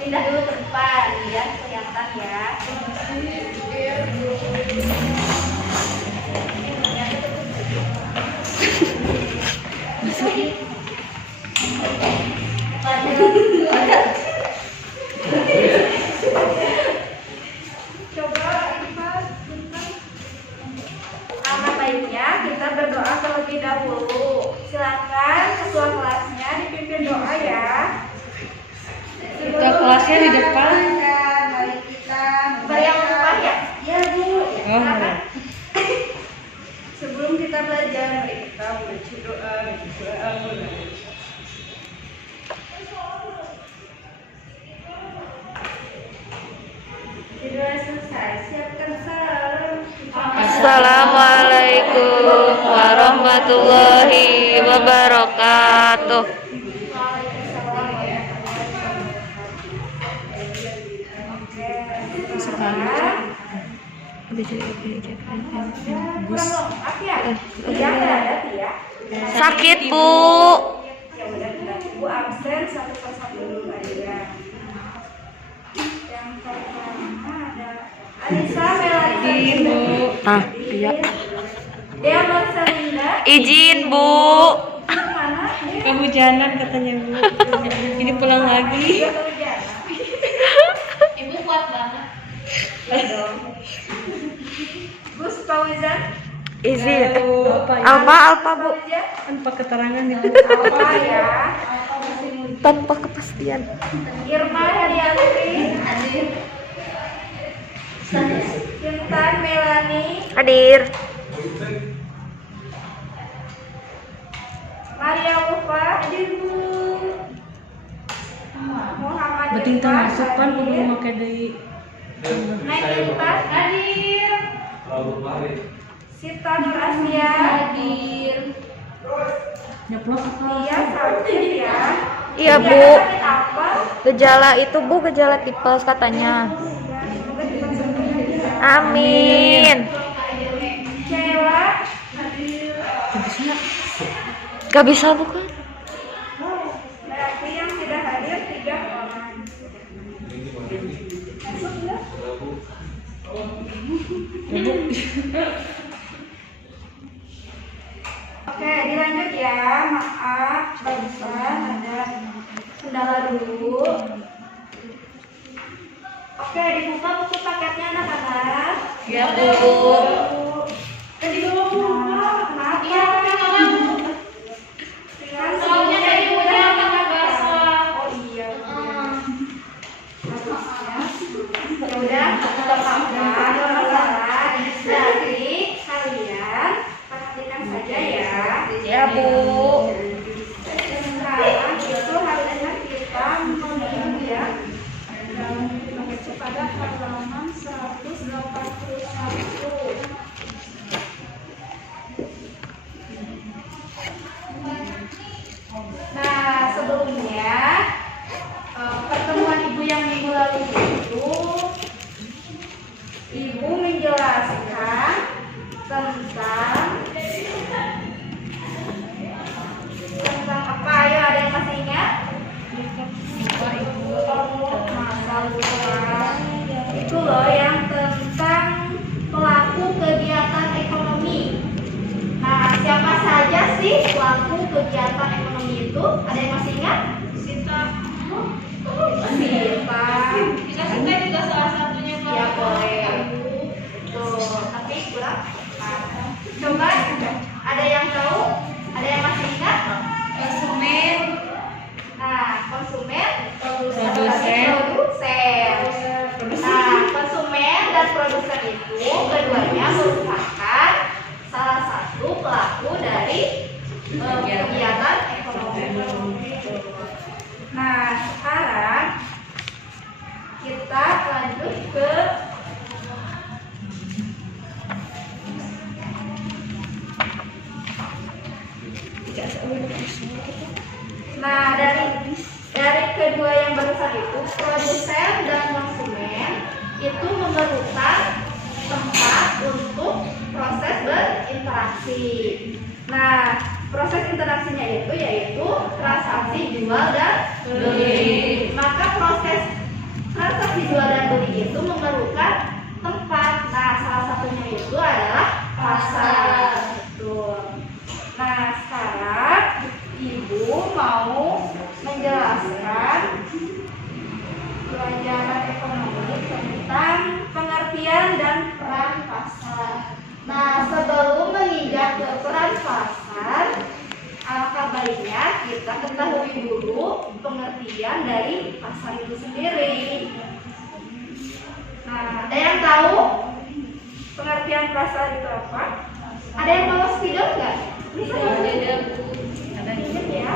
pindah dulu ke depan biar kelihatan ya. Coba alangkah baiknya kita berdoa terlebih dahulu. Silakan ketua kelasnya dipimpin doa ya. Ketua kelasnya di depan. Mari kita yang depan ya. Iya Bu. Silakan. Sebelum kita belajar, mari kita baca doa. Doa selesai, siapkan salam. Assalamualaikum warahmatullahi wabarakatuh. Sakit Bu. Ya udah Bu absen satu persatu dulu aja. Yang pertama ada Alisa Melani Bu. Iya. Dea Marcelinda. Izin Bu. Mana? Kehujanan katanya Bu. Ini pulang lagi. Ibu kuat banget. Gus Fauzan. Izin. Alpa Bu. Tanpa keterangan itu. Apa ya? Tanpa kepastian. Irma Herianti. Intan Melani. Hadir. Maria Lufa. Hadir Bu. Muhammad Beting Irfan, termasuk kan hadir. kudu make deui. Neng Intan hadir. Sita Nur Asia hadir. Nyeplos apa? Iya, sakit ya. Iya, Dia Bu. sakit apa? Gejala itu Bu, gejala tipes katanya. Semoga cepat sembuh ya, bisa. Amin. Sheila hadir. Gak bisa bukan? Berarti yang tidak hadir 3 orang. Masuk ya? Oke, dilanjut ya. Maaf, barusan ada kendala dulu. Oke, dibuka buku paketnya anak-anak. Ya Bu. Tadi bawa buka. Kenapa? Iya, kan sebelumnya tadi udah basah. Oh iya. Ya udah, tetap apa? Masalah dari kalian perhatikan saja ya. Ya Bu. Sekarang itu harusnya kita menuju ya pada halaman 181. Nah, sebelumnya pertemuan Ibu yang minggu lalu itu Ibu menjelaskan tentang apa ya, ada yang masih ingat? Masa lupa. Itu loh yang tentang pelaku kegiatan ekonomi. Nah, siapa saja sih pelaku kegiatan ekonomi itu? Ada yang masih ingat? Sita. Kita suka juga salah satunya Pak. Ya boleh. Tuh, tapi kurang. Coba ada yang tahu? Ada yang masih ingat? Konsumen. Nah, konsumen, produsen. Nah, konsumen dan produsen itu keduanya merupakan salah satu pelaku dari kegiatan ekonomi. Nah, sekarang kita lanjut ke Nah, dari kedua yang barusan itu, produsen dan konsumen itu memerlukan tempat untuk proses berinteraksi. Nah, proses interaksinya itu yaitu transaksi jual dan beli. Maka proses transaksi jual dan beli itu memerlukan tempat. Nah, salah satunya itu adalah pasar. Betul. Nah, sekarang Ibu mau menjelaskan pelajaran ekonomi tentang pengertian dan peran pasar. Nah, sebelum menginjak ke peran pasar, alangkah baiknya kita ketahui dulu pengertian dari pasar itu sendiri. Nah, ada yang tahu pengertian pasar itu apa? Ada yang mau spidol nggak? Ada ingat ya?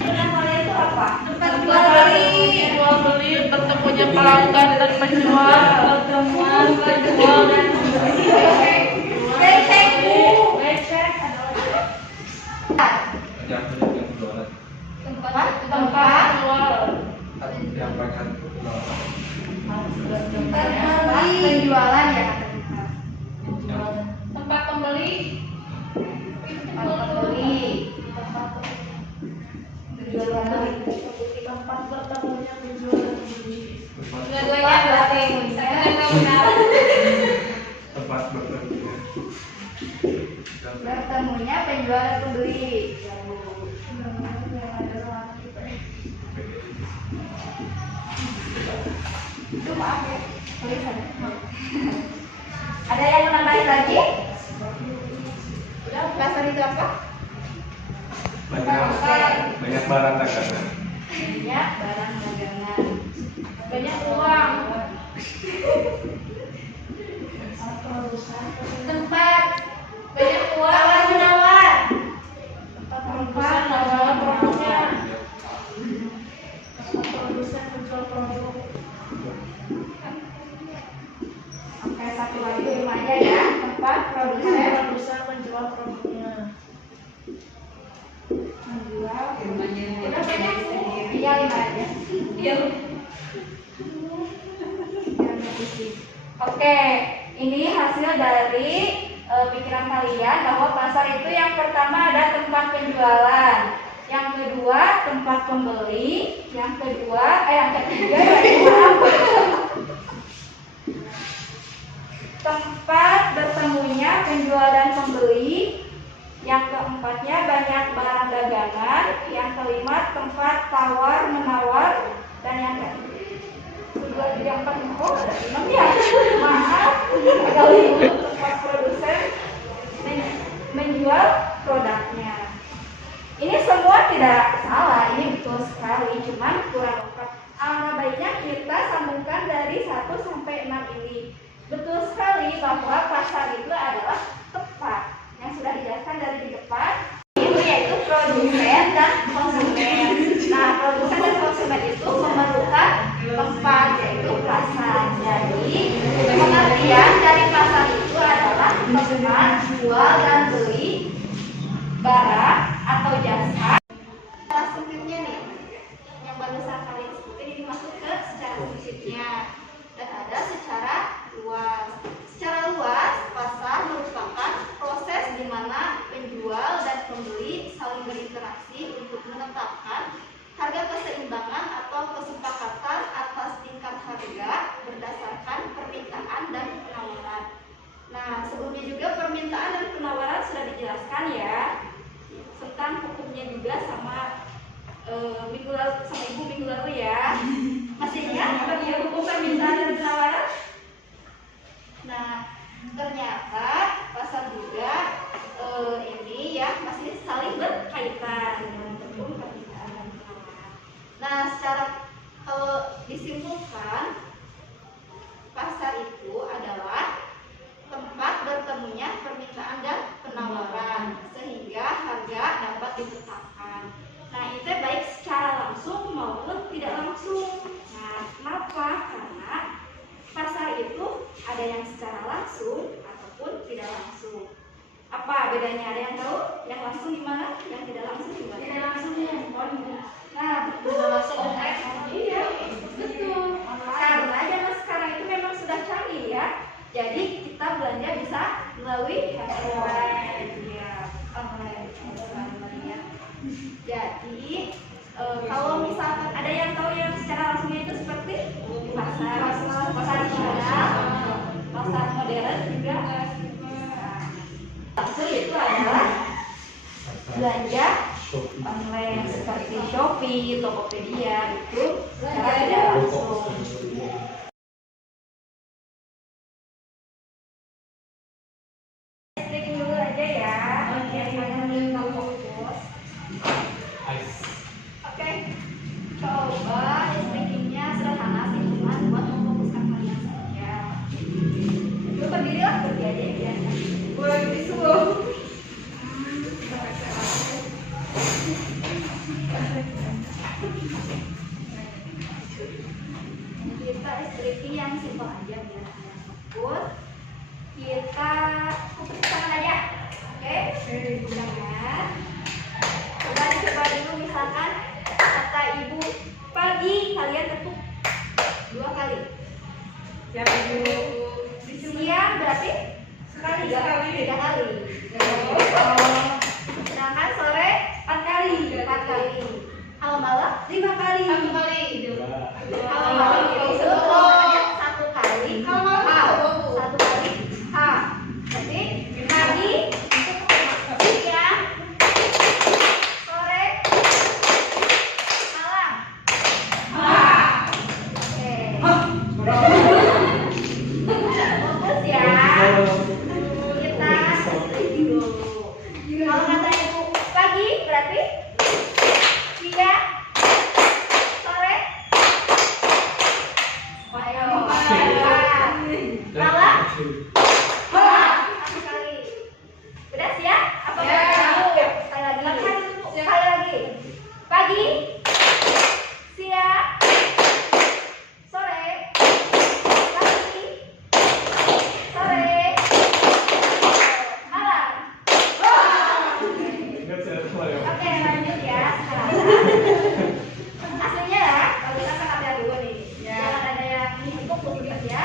Penjualan itu apa? Jual beli, bertemunya pelanggan dan penjual, pertemuan penjual dan pembeli. Tempat penjualan ya. Tempat pembeli. Tempat bertemunya penjual dan pembeli. Tempat bertemunya Bertemunya penjual dan pembeli. Itu maaf ya, tulisan. Ada yang menambahin lagi? Pasar itu apa? banyak barang dagangan. Banyak barang dagangan. Banyak uang. Tempat. Banyak uang. Tawar menawar. Tempat menawar produknya. Produsen menjual produk. Oke, satu lagi 5 aja ya. Tempat Produsen menjual produknya. menjual. Udah banyak. Iya 5 aja. Iya. Oke, ini hasil dari pikiran kalian bahwa pasar itu yang pertama ada tempat penjualan, yang kedua tempat pembeli, yang ketiga tempat bertemunya penjual dan pembeli, yang keempatnya banyak barang dagangan, yang kelima tempat tawar menawar, dan yang ada 6 ya. Maaf, agak libur. Tempat produsen menjual produknya. Ini semua tidak salah, ini betul sekali, cuman kurang lengkap. Alangkah baiknya kita sambungkan dari 1 sampai 6 ini. Betul sekali bahwa pasar itu adalah tempat yang sudah dijelaskan dari di depan, itu yaitu produsen dan konsumen. Nah, produsen dan konsumen itu memerlukan tempat, yaitu pasar. Jadi, pengertian dari pasar itu adalah tempat jual dan beli barang atau jasa. Secara sempitnya nih, yang barusan kalian sebutin ini masuk ke secara sempitnya, dan ada secara luas. Secara luas, pasar merupakan proses di mana penjual dan pembeli saling berinteraksi untuk menetapkan harga keseimbangan atau kesepakatan atas tingkat harga berdasarkan permintaan dan penawaran. Nah, sebelumnya juga permintaan dan penawaran sudah dijelaskan ya, tentang hukumnya juga sama minggu lalu, sama ibu minggu lalu ya. Masih ingat hukum permintaan dan penawaran? Nah, ternyata pasar juga ini ya masih saling berkaitan dengan hukum permintaan dan penawaran. Nah, secara kalau disimpulkan, pasar itu adalah tempat bertemunya permintaan dan penawaran sehingga harga dapat ditetapkan. Nah, itu baik secara langsung maupun tidak langsung. Nah, kenapa? Karena pasar itu ada yang secara langsung ataupun tidak langsung. Apa bedanya? Ada yang tahu? Yang langsung gimana? Yang tidak langsung gimana? Tidak langsungnya. Nah, betul. Iya, betul. Karena zaman sekarang itu memang sudah canggih ya. Jadi kita belanja bisa melalui online, ya, online ya. Jadi kalau misalkan ada yang tahu yang secara langsungnya itu seperti pasar tradisional, pasar modern juga. Langsung itu adalah belanja online seperti Shopee, Tokopedia itu secara tidak langsung. Strik dulu aja ya, biar kalian nggak fokus. Oke, coba listriknya sederhana sih, cuma buat memfokuskan kalian saja. Coba berdirilah, berdiri aja ya. Boleh disuruh. Kita striking yang simpel aja biar kalian fokus. Kita fokus tangan aja, oke? Jangan. Coba dulu misalkan kata ibu pagi, kalian tepuk 2 kali. Siang berarti sekali, 3 kali. Sedangkan sore 4 kali. Kalau malam 5 kali. Kalau malam itu 1 kali. Kalau malam 1 kali. Berarti pagi, siang, sore, malam. Oke. Fokus ya. Kita dulu. Kalau kata ibu pagi berarti siang, sore, ayo, malam, 1 kali. Udah siap? Apa sekali lagi. Pagi, siang, sore, pagi, sore, malam. Oke, lanjut ya sekarang. Aslinya ya, kalau kita kan ada dulu nih. Jangan ada yang fokus ya.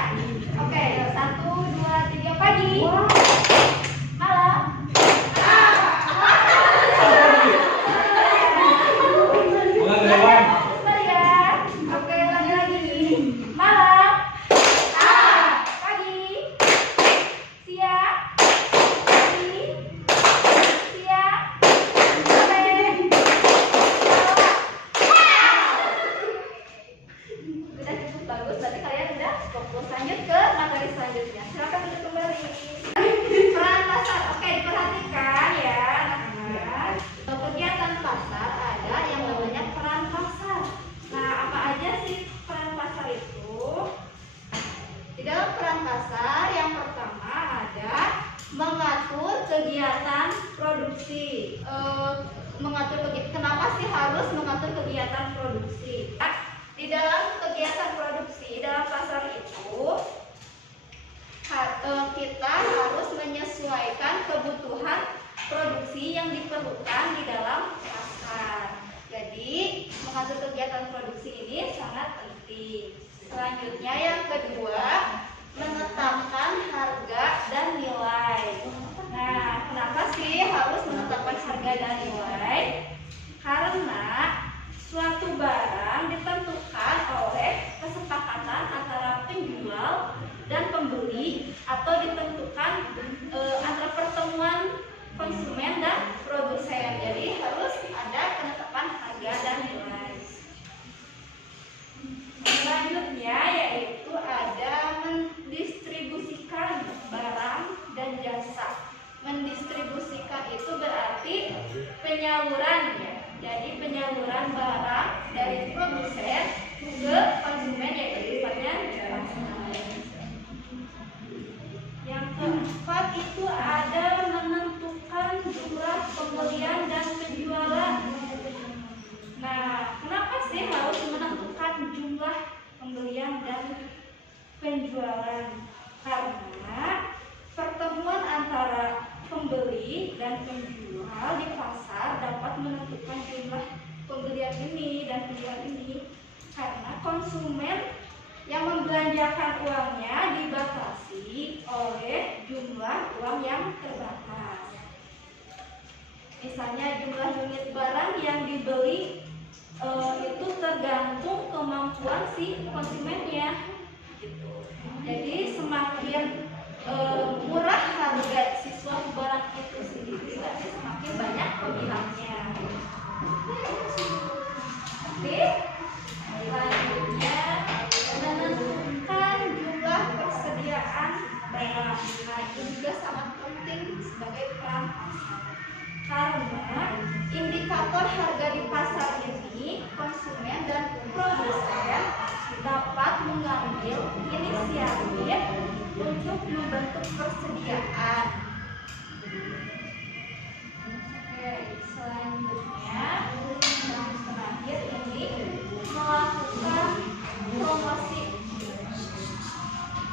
Oke, 1, 2, 3 pagi. Malam. Sebentar ya. Oke, lanjut lagi. Malam. Pagi. Siang. Pagi. Siang. Sore. Udah cukup bagus, berarti kalian udah fokus. Lanjut ke materi selanjutnya. Silakan duduk kembali. Peran pasar. Oke, diperhatikan ya anak-anak. Kegiatan pasar ada yang namanya peran pasar. Nah, apa aja sih peran pasar itu? Di dalam peran pasar yang pertama ada mengatur kegiatan produksi. Kenapa sih harus mengatur kegiatan produksi? Di dalam kegiatan produksi dalam pasar itu kita harus menyesuaikan kebutuhan produksi yang diperlukan di dalam pasar. Jadi mengatur kegiatan produksi ini sangat penting. Selanjutnya yang kedua, menetapkan harga dan nilai. Nah, kenapa sih harus menetapkan harga dan nilai? Karena suatu barang ditentukan oleh kesepakatan antara penjual dan pembeli atau ditentukan antara pertemuan konsumen dan produsen. Jadi harus ada penetapan harga dan nilai. Selanjutnya yaitu ada mendistribusikan barang dan jasa. Mendistribusikan itu berarti penyaluran ya. Jadi penyaluran barang dari produsen ke konsumen yaitu sifatnya transparan. Yang keempat itu ada menentukan jumlah pembelian dan penjualan. Nah, kenapa sih harus menentukan jumlah pembelian dan penjualan? Karena pertemuan antara pembeli dan penjual di pasar dapat menentukan jumlah pembelian ini dan pilihan ini? Karena konsumen yang membelanjakan uangnya dibatasi oleh jumlah uang yang terbatas. Misalnya jumlah unit barang yang dibeli itu tergantung kemampuan si konsumennya. Gitu. Jadi semakin murah harga si suatu barang itu sendiri, berarti semakin banyak pemilihannya. Oke, selanjutnya menentukan jumlah persediaan barang. Nah, itu juga sangat penting sebagai peran pasar. Karena indikator harga di pasar ini, konsumen dan produsen dapat mengambil inisiatif untuk membentuk persediaan. Oke, selanjutnya yang terakhir ini melakukan promosi.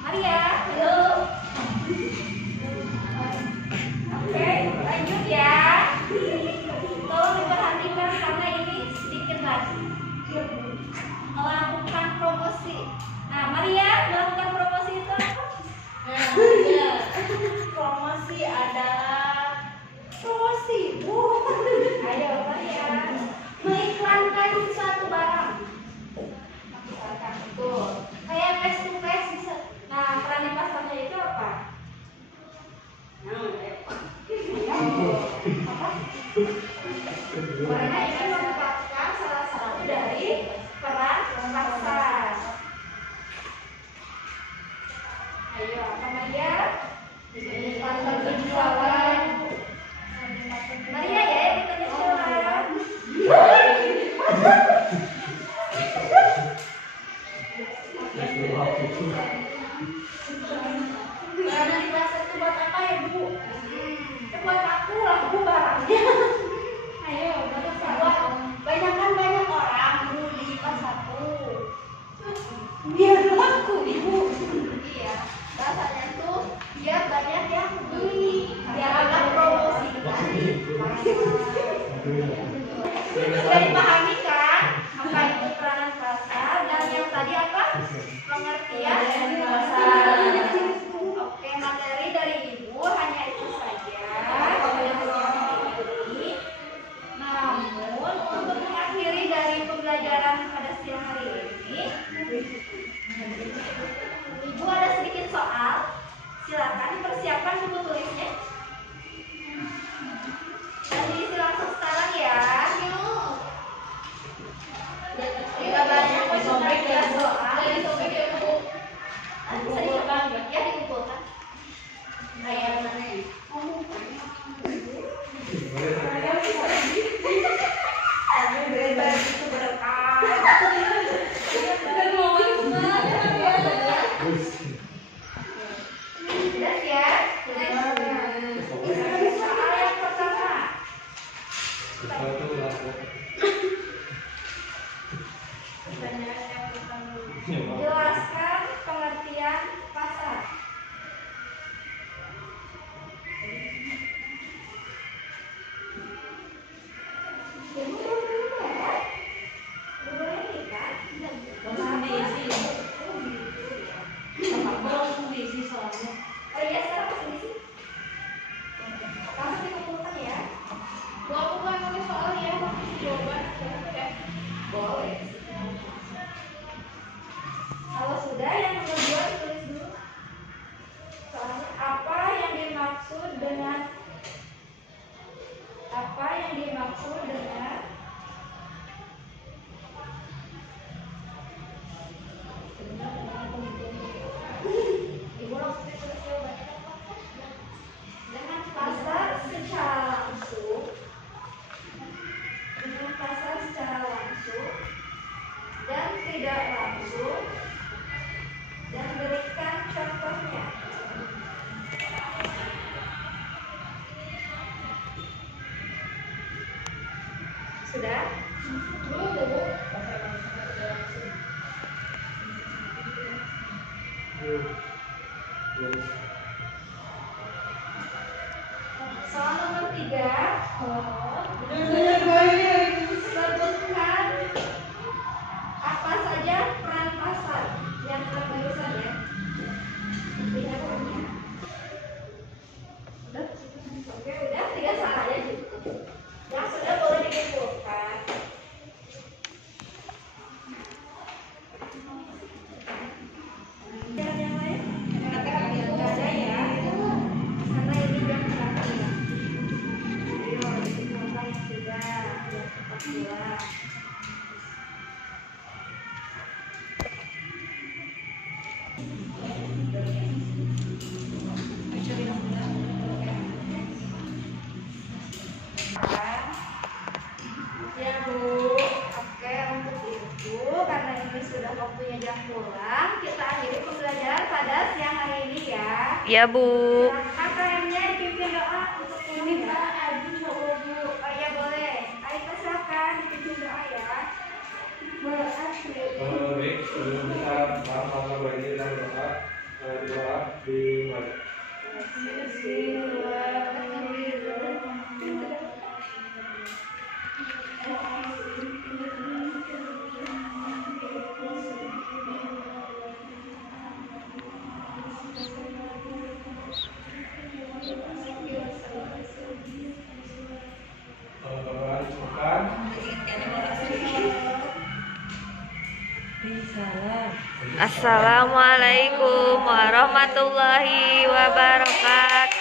Maria, halo. Oke, lanjut ya. Tolong diperhatikan karena ini sedikit lagi. Melakukan promosi. Nah, Maria, melakukan promosi itu apa? Promosi adalah promosi, Bu. Ayo, Maria. Mengiklankan suatu barang. Misalkan itu kayak face to face bisa. Nah, peran di pasarnya itu apa? Karena ini merupakan salah satu dari peran pasar. Ayo, apa Maria? Pasar berjualan. Maria ya, yang ditanya siapa? Barang di pasar itu buat apa ya, Bu? Buat aku lah, Bu, barangnya. Ayo, banyak orang Bu di pasarku. Biar laku, Ibu. Iya, rasanya tuh biar banyak yang beli, biar ada promosi tadi. Sudah dipahami kan? Apa itu peranan pasar dan yang tadi apa? Pengertian pasar. Oke, materi dari Ibu hanya itu saja. Namun untuk mengakhiri dari pembelajaran pada siang hari ini, Ibu ada sedikit soal. Silakan dipersiapkan buku tulisnya. Dan diisi langsung sekarang ya. Kita banyak disobek ya soal. Disobek ya Bu. Bisa dikumpulkan ya, dikumpulkan. Kayak mana ya? Jelas ya? Soal yang pertama. Jelaskan pengertian pasar. Oh iya, sekarang kesini sih. Langsung dikumpulkan ya. Bu, aku bukan nulis soal ya, jawaban ya. Boleh. Kalau sudah, yang kedua ditulis dulu. Soalnya apa yang dimaksud dengan Ibu langsung ditulis jawabannya. Dengan pasar secara langsung, dan tidak langsung, dan berikan contohnya. Sudah? Soal nomor 3. Sebutkan Udah? Oke, udah. 3 saja cukup. Yang sudah boleh dikumpulkan. Jangan yang lain. Nggak ada ya. Karena ini jam terakhir. Ayo, dikumpulkan yang sudah. Biar cepat pulang. Ya Bu, oke untuk itu karena ini sudah waktunya jam pulang, kita akhiri pembelajaran pada siang hari ini ya. Ya Bu. KKM-nya dipimpin doa untuk ini ya. Oh iya boleh. Ayo silakan dipimpin doa ya. Baik, sebelum kita sama-sama belajar dan doa dimulai. Assalamualaikum warahmatullahi wabarakatuh.